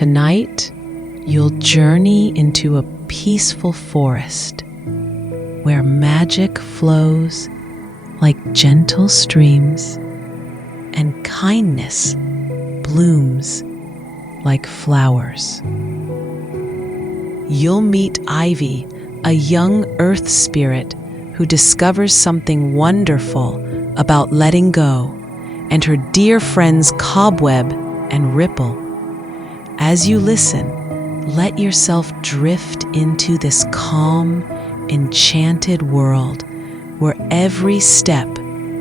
Tonight, you'll journey into a peaceful forest where magic flows like gentle streams and kindness blooms like flowers. You'll meet Ivy, a young earth spirit who discovers something wonderful about letting go, and her dear friends Cobweb and Ripple. As you listen, let yourself drift into this calm, enchanted world where every step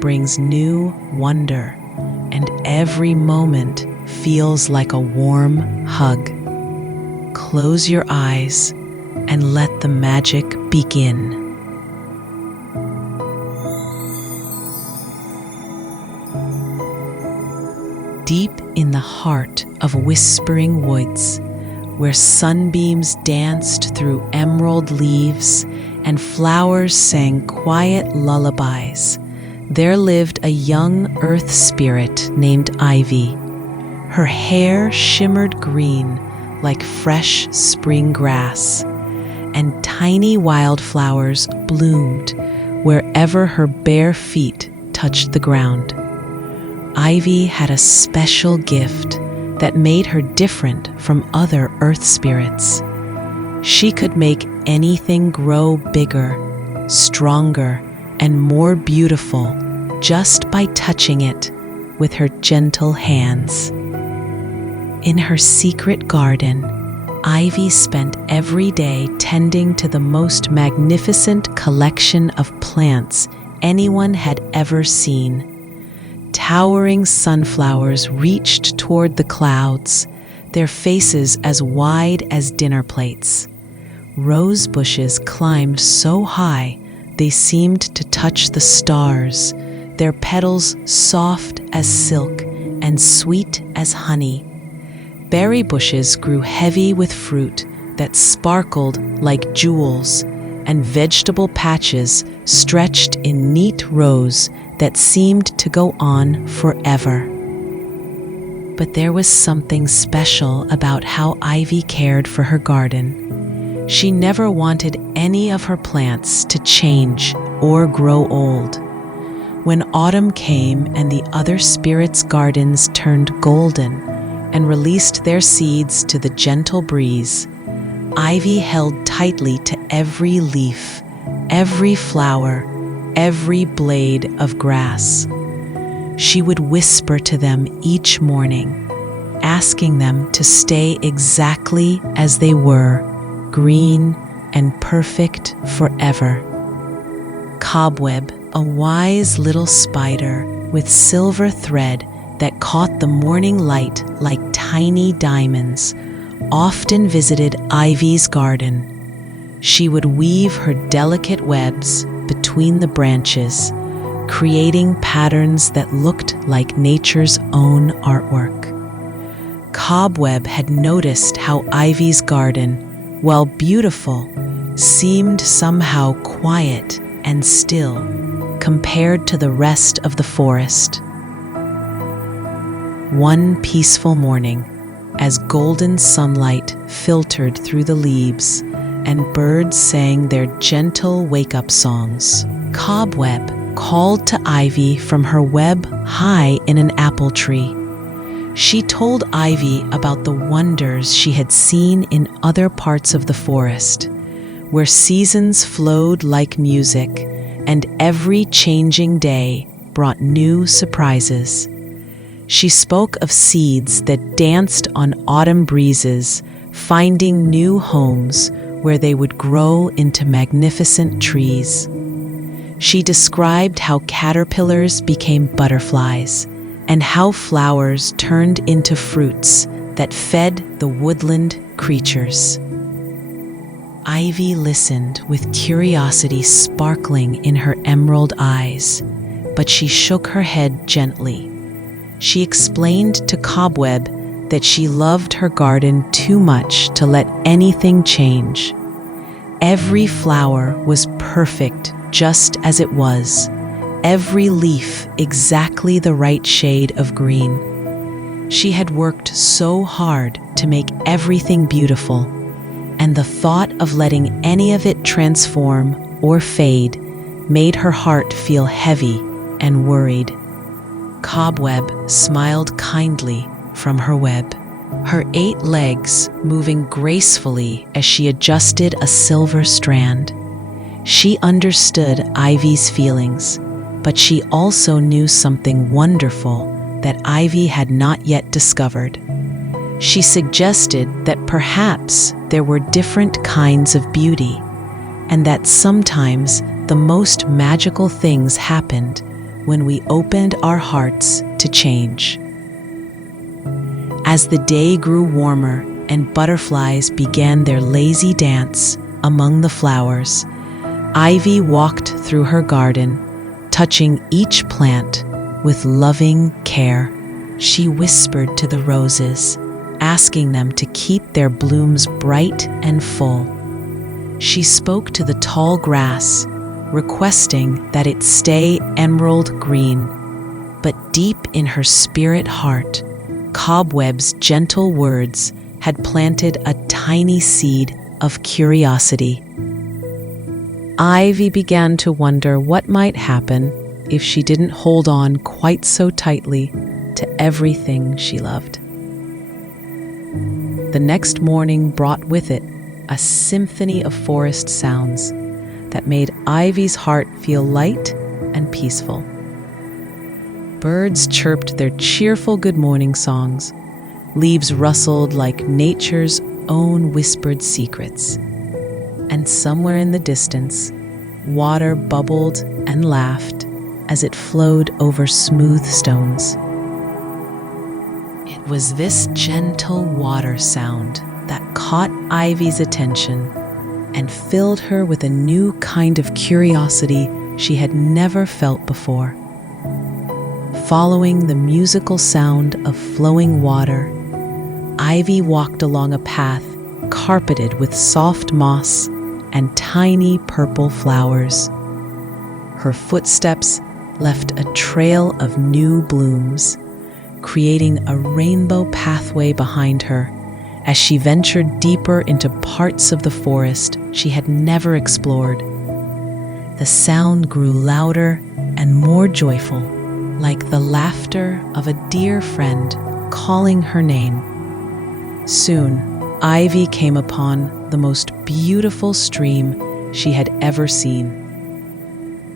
brings new wonder and every moment feels like a warm hug. Close your eyes and let the magic begin. Deep in the heart of whispering woods, where sunbeams danced through emerald leaves and flowers sang quiet lullabies, there lived a young earth spirit named Ivy. Her hair shimmered green like fresh spring grass, and tiny wildflowers bloomed wherever her bare feet touched the ground. Ivy had a special gift that made her different from other earth spirits. She could make anything grow bigger, stronger, and more beautiful just by touching it with her gentle hands. In her secret garden, Ivy spent every day tending to the most magnificent collection of plants anyone had ever seen. Towering sunflowers reached toward the clouds, their faces as wide as dinner plates. Rose bushes climbed so high they seemed to touch the stars, their petals soft as silk and sweet as honey. Berry bushes grew heavy with fruit that sparkled like jewels, and vegetable patches stretched in neat rows that seemed to go on forever. But there was something special about how Ivy cared for her garden. She never wanted any of her plants to change or grow old. When autumn came and the other spirits' gardens turned golden and released their seeds to the gentle breeze, Ivy held tightly to every leaf, every flower, every blade of grass. She would whisper to them each morning, asking them to stay exactly as they were, green and perfect forever. Cobweb, a wise little spider with silver thread that caught the morning light like tiny diamonds, often visited Ivy's garden. She would weave her delicate webs between the branches, creating patterns that looked like nature's own artwork. Cobweb had noticed how Ivy's garden, while beautiful, seemed somehow quiet and still compared to the rest of the forest. One peaceful morning, as golden sunlight filtered through the leaves and birds sang their gentle wake-up songs, Cobweb called to Ivy from her web high in an apple tree. She told Ivy about the wonders she had seen in other parts of the forest, where seasons flowed like music and every changing day brought new surprises. She spoke of seeds that danced on autumn breezes, finding new homes where they would grow into magnificent trees. She described how caterpillars became butterflies and how flowers turned into fruits that fed the woodland creatures. Ivy listened with curiosity sparkling in her emerald eyes, but she shook her head gently. She explained to Cobweb that she loved her garden too much to let anything change. Every flower was perfect just as it was, every leaf exactly the right shade of green. She had worked so hard to make everything beautiful, and the thought of letting any of it transform or fade made her heart feel heavy and worried. Cobweb smiled kindly from her web, her 8 legs moving gracefully as she adjusted a silver strand. She understood Ivy's feelings, but she also knew something wonderful that Ivy had not yet discovered. She suggested that perhaps there were different kinds of beauty, and that sometimes the most magical things happened when we opened our hearts to change. As the day grew warmer and butterflies began their lazy dance among the flowers, Ivy walked through her garden, touching each plant with loving care. She whispered to the roses, asking them to keep their blooms bright and full. She spoke to the tall grass, requesting that it stay emerald green. But deep in her spirit heart, Cobweb's gentle words had planted a tiny seed of curiosity. Ivy began to wonder what might happen if she didn't hold on quite so tightly to everything she loved. The next morning brought with it a symphony of forest sounds that made Ivy's heart feel light and peaceful. Birds chirped their cheerful good morning songs. Leaves rustled like nature's own whispered secrets. And somewhere in the distance, water bubbled and laughed as it flowed over smooth stones. It was this gentle water sound that caught Ivy's attention and filled her with a new kind of curiosity she had never felt before. Following the musical sound of flowing water, Ivy walked along a path carpeted with soft moss and tiny purple flowers. Her footsteps left a trail of new blooms, creating a rainbow pathway behind her as she ventured deeper into parts of the forest she had never explored. The sound grew louder and more joyful, like the laughter of a dear friend calling her name. Soon, Ivy came upon the most beautiful stream she had ever seen.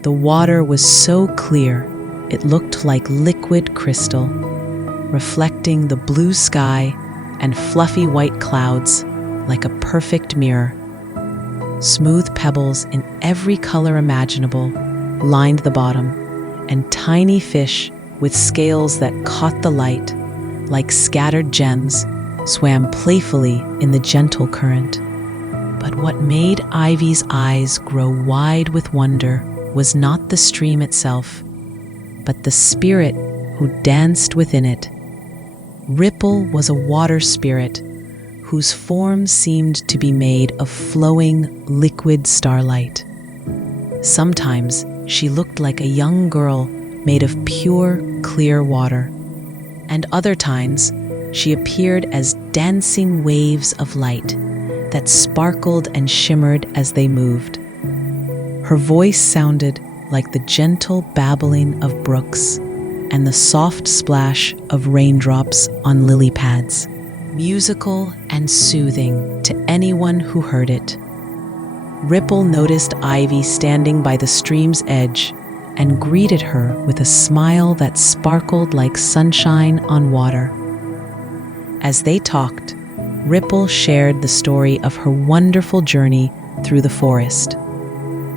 The water was so clear it looked like liquid crystal, reflecting the blue sky and fluffy white clouds like a perfect mirror. Smooth pebbles in every color imaginable lined the bottom, and tiny fish with scales that caught the light, like scattered gems, swam playfully in the gentle current. But what made Ivy's eyes grow wide with wonder was not the stream itself, but the spirit who danced within it. Ripple was a water spirit whose form seemed to be made of flowing, liquid starlight. Sometimes she looked like a young girl made of pure, clear water, and other times she appeared as dancing waves of light that sparkled and shimmered as they moved. Her voice sounded like the gentle babbling of brooks and the soft splash of raindrops on lily pads, musical and soothing to anyone who heard it. Ripple noticed Ivy standing by the stream's edge and greeted her with a smile that sparkled like sunshine on water. As they talked, Ripple shared the story of her wonderful journey through the forest.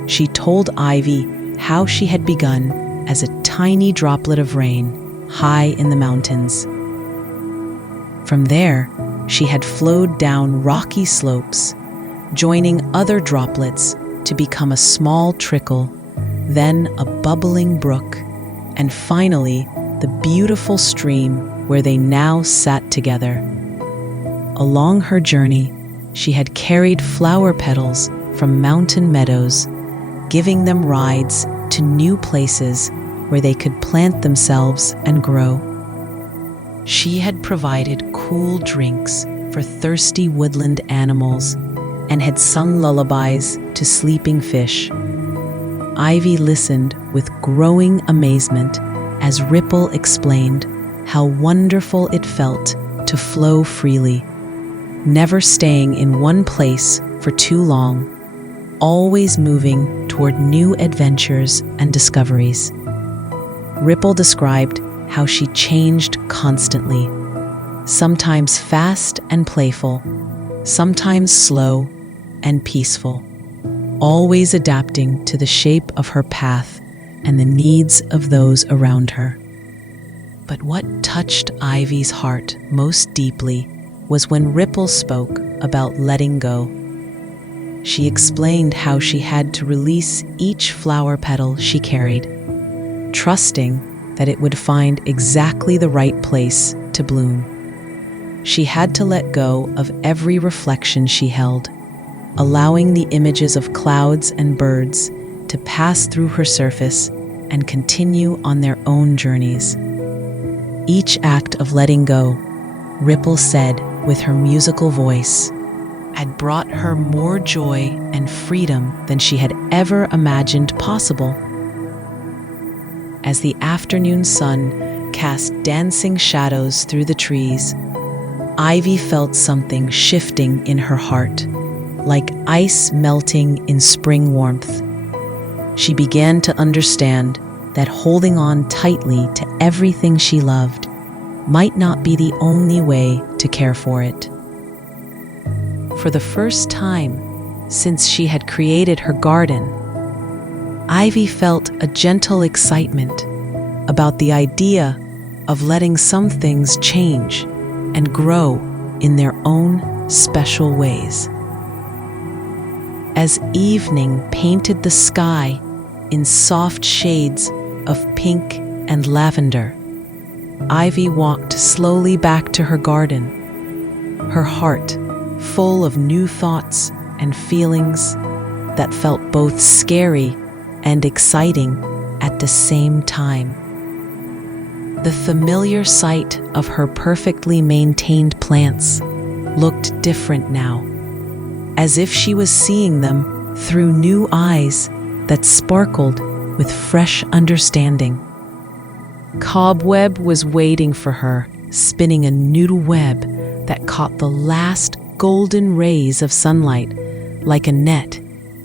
She told Ivy how she had begun as a tiny droplet of rain high in the mountains. From there, she had flowed down rocky slopes, joining other droplets to become a small trickle, then a bubbling brook, and finally the beautiful stream where they now sat together. Along her journey, she had carried flower petals from mountain meadows, giving them rides to new places where they could plant themselves and grow. She had provided cool drinks for thirsty woodland animals and had sung lullabies to sleeping fish. Ivy listened with growing amazement as Ripple explained how wonderful it felt to flow freely, never staying in one place for too long, always moving toward new adventures and discoveries. Ripple described how she changed constantly, sometimes fast and playful, sometimes slow and peaceful, always adapting to the shape of her path and the needs of those around her. But what touched Ivy's heart most deeply was when Ripple spoke about letting go. She explained how she had to release each flower petal she carried, trusting that it would find exactly the right place to bloom. She had to let go of every reflection she held, allowing the images of clouds and birds to pass through her surface and continue on their own journeys. Each act of letting go, Ripple said with her musical voice, had brought her more joy and freedom than she had ever imagined possible. As the afternoon sun cast dancing shadows through the trees, Ivy felt something shifting in her heart, like ice melting in spring warmth. She began to understand that holding on tightly to everything she loved might not be the only way to care for it. For the first time since she had created her garden, Ivy felt a gentle excitement about the idea of letting some things change and grow in their own special ways. As evening painted the sky in soft shades of pink and lavender, Ivy walked slowly back to her garden, her heart full of new thoughts and feelings that felt both scary and exciting at the same time. The familiar sight of her perfectly maintained plants looked different now, as if she was seeing them through new eyes that sparkled with fresh understanding. Cobweb was waiting for her, spinning a noodle web that caught the last golden rays of sunlight like a net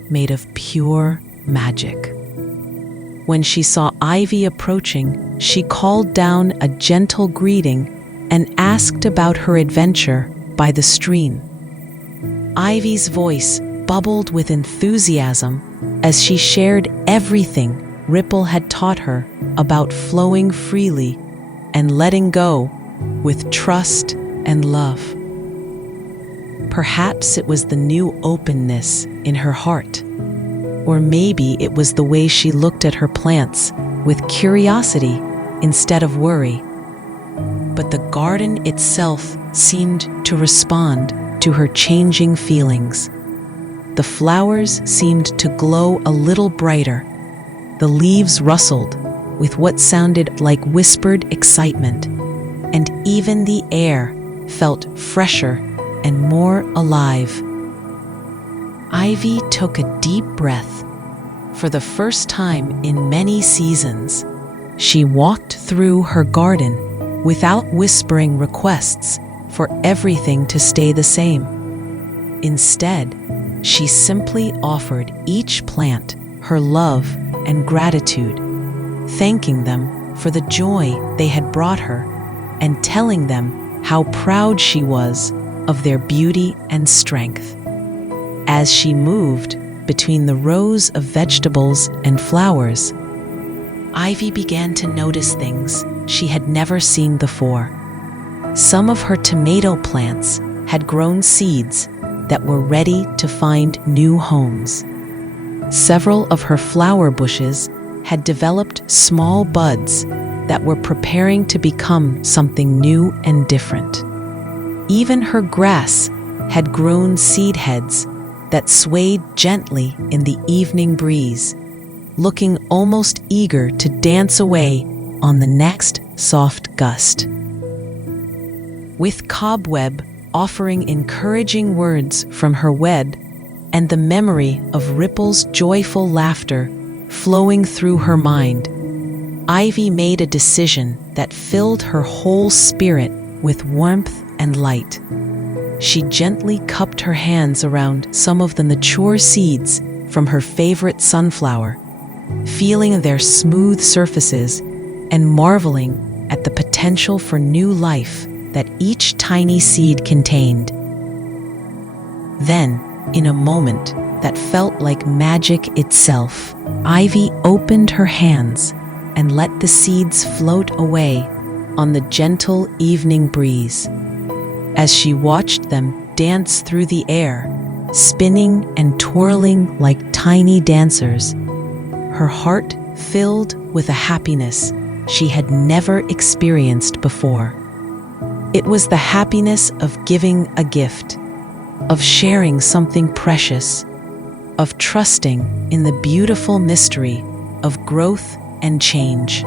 made of pure magic. When she saw Ivy approaching, she called down a gentle greeting and asked about her adventure by the stream. Ivy's voice bubbled with enthusiasm as she shared everything Ripple had taught her about flowing freely and letting go with trust and love. Perhaps it was the new openness in her heart, or maybe it was the way she looked at her plants with curiosity instead of worry. But the garden itself seemed to respond to her changing feelings. The flowers seemed to glow a little brighter. The leaves rustled with what sounded like whispered excitement, and even the air felt fresher and more alive. Ivy took a deep breath. For the first time in many seasons, she walked through her garden without whispering requests for everything to stay the same. Instead, she simply offered each plant her love and gratitude, thanking them for the joy they had brought her and telling them how proud she was of their beauty and strength. As she moved between the rows of vegetables and flowers, Ivy began to notice things she had never seen before. Some of her tomato plants had grown seeds that were ready to find new homes. Several of her flower bushes had developed small buds that were preparing to become something new and different. Even her grass had grown seed heads that swayed gently in the evening breeze, looking almost eager to dance away on the next soft gust. with Cobweb offering encouraging words from her web and the memory of Ripple's joyful laughter flowing through her mind. Ivy made a decision that filled her whole spirit with warmth and light. She gently cupped her hands around some of the mature seeds from her favorite sunflower, feeling their smooth surfaces and marveling at the potential for new life that each tiny seed contained. Then, in a moment that felt like magic itself, Ivy opened her hands and let the seeds float away on the gentle evening breeze. As she watched them dance through the air, spinning and twirling like tiny dancers, her heart filled with a happiness she had never experienced before. It was the happiness of giving a gift, of sharing something precious, of trusting in the beautiful mystery of growth and change.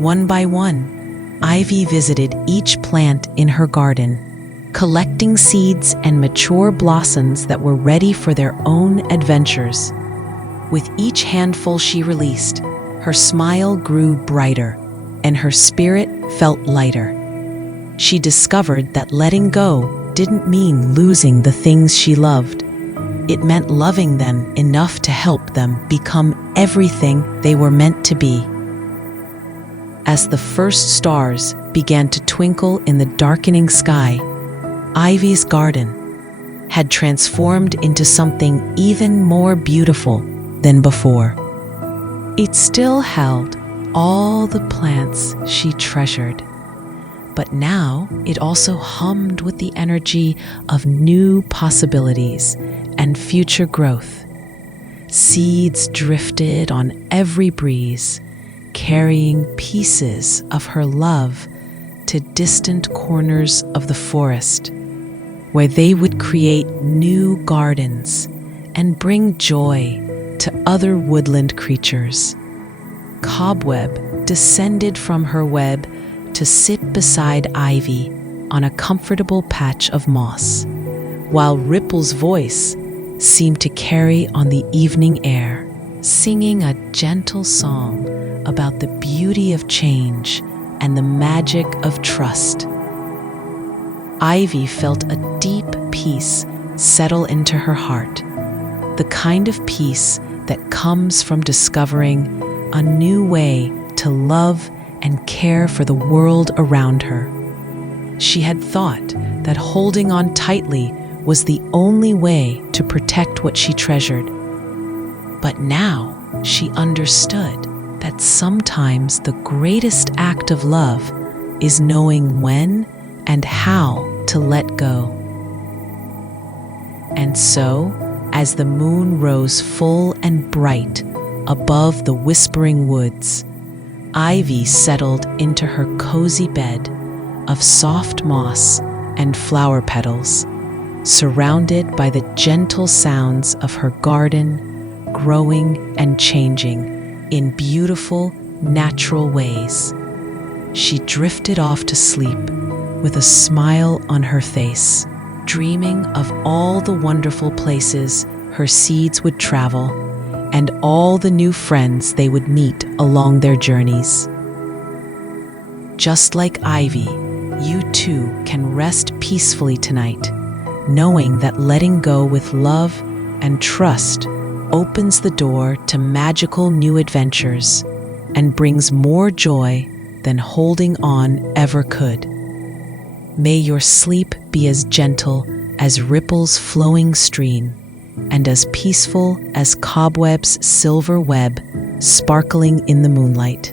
One by one, Ivy visited each plant in her garden, collecting seeds and mature blossoms that were ready for their own adventures. With each handful she released, her smile grew brighter, and her spirit felt lighter. She discovered that letting go didn't mean losing the things she loved. It meant loving them enough to help them become everything they were meant to be. As the first stars began to twinkle in the darkening sky, Ivy's garden had transformed into something even more beautiful than before. It still held all the plants she treasured, but now it also hummed with the energy of new possibilities and future growth. Seeds drifted on every breeze, carrying pieces of her love to distant corners of the forest, where they would create new gardens and bring joy to other woodland creatures. Cobweb descended from her web to sit beside Ivy on a comfortable patch of moss, while Ripple's voice seemed to carry on the evening air, singing a gentle song about the beauty of change and the magic of trust. Ivy felt a deep peace settle into her heart, the kind of peace that comes from discovering a new way to love and care for the world around her. She had thought that holding on tightly was the only way to protect what she treasured. But now she understood that sometimes the greatest act of love is knowing when and how to let go. And so, as the moon rose full and bright above the whispering woods, Ivy settled into her cozy bed of soft moss and flower petals, surrounded by the gentle sounds of her garden growing and changing in beautiful, natural ways. She drifted off to sleep with a smile on her face, dreaming of all the wonderful places her seeds would travel and all the new friends they would meet along their journeys. Just like Ivy, you too can rest peacefully tonight, knowing that letting go with love and trust opens the door to magical new adventures and brings more joy than holding on ever could. May your sleep be as gentle as Ripple's flowing stream and as peaceful as Cobweb's silver web sparkling in the moonlight.